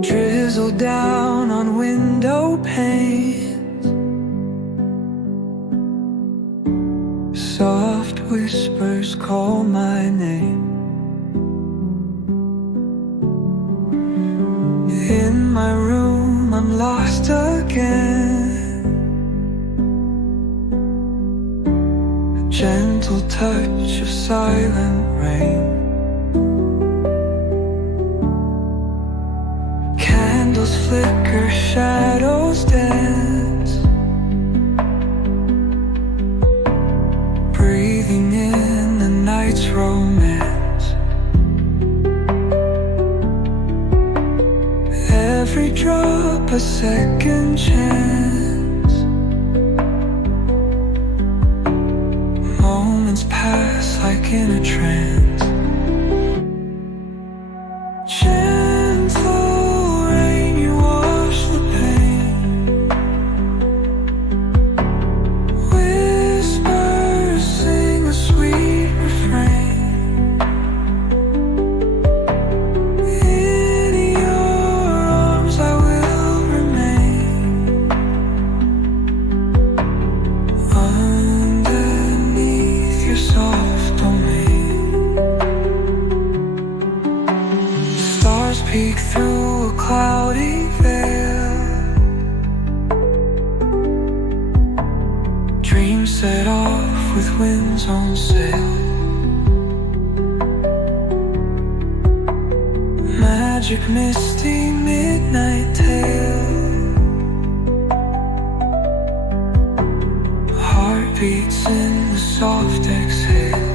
drizzle down on window panes. Soft whispers call my name. In my room I'm lost again. A gentle touch of silent rain. Candles flicker, shadows dance. Breathing in the night's romance. Every drop a second chance. Moments pass like in a trance. Gentle rain, you wash the pain. Whispers sing a sweet refrain. In your arms I will remain. Underneath your soft domain. Stars peek through a cloudy veil. Dreams set off with winds on sail. Magic misty midnight tale. Heartbeats in the soft exhale.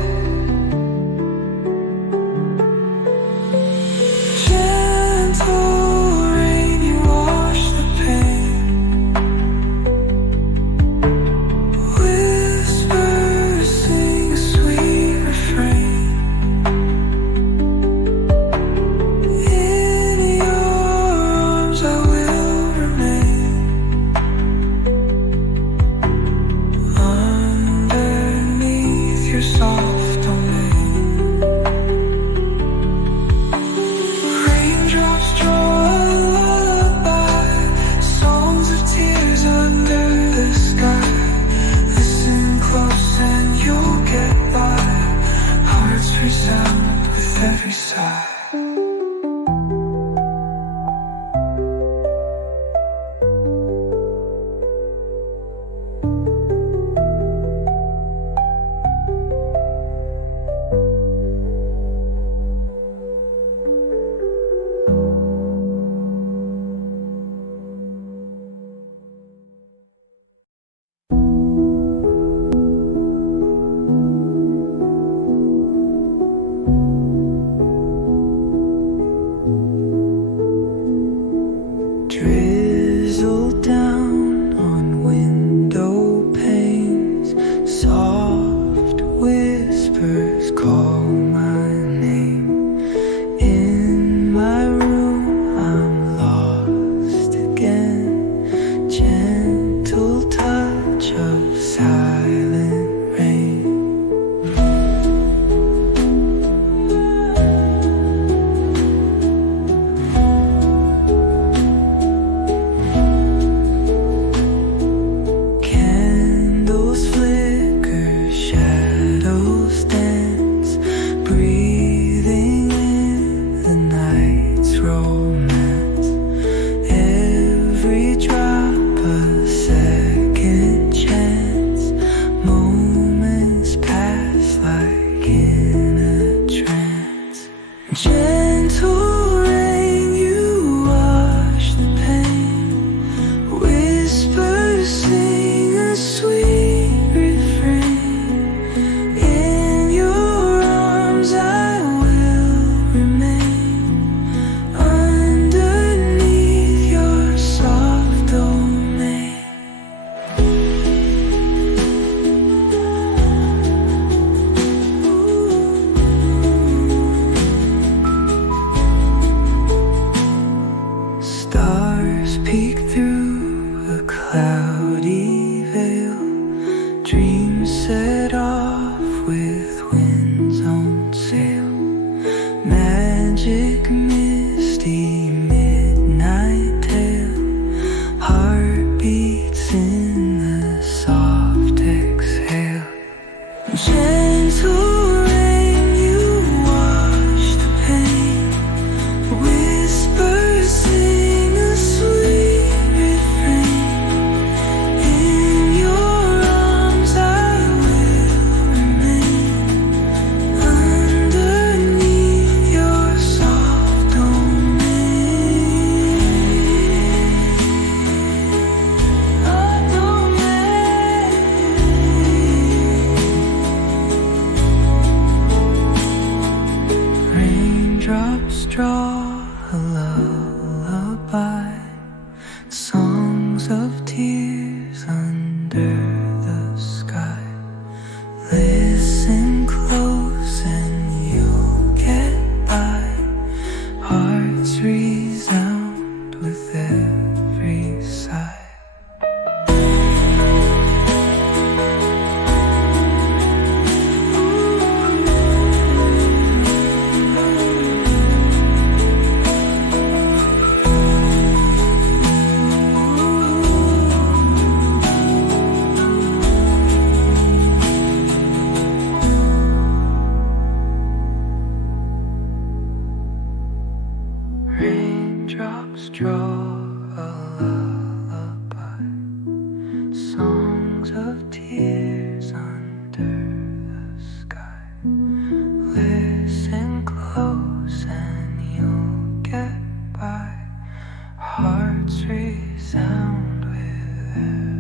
Gentle rain, you wash the pain. Whispers sing a sweet refrain. In your arms I will remain. Underneath your soft Raindrops draw a lullaby, songs of tears under the sky. Listen close and you'll get by. Hearts resound with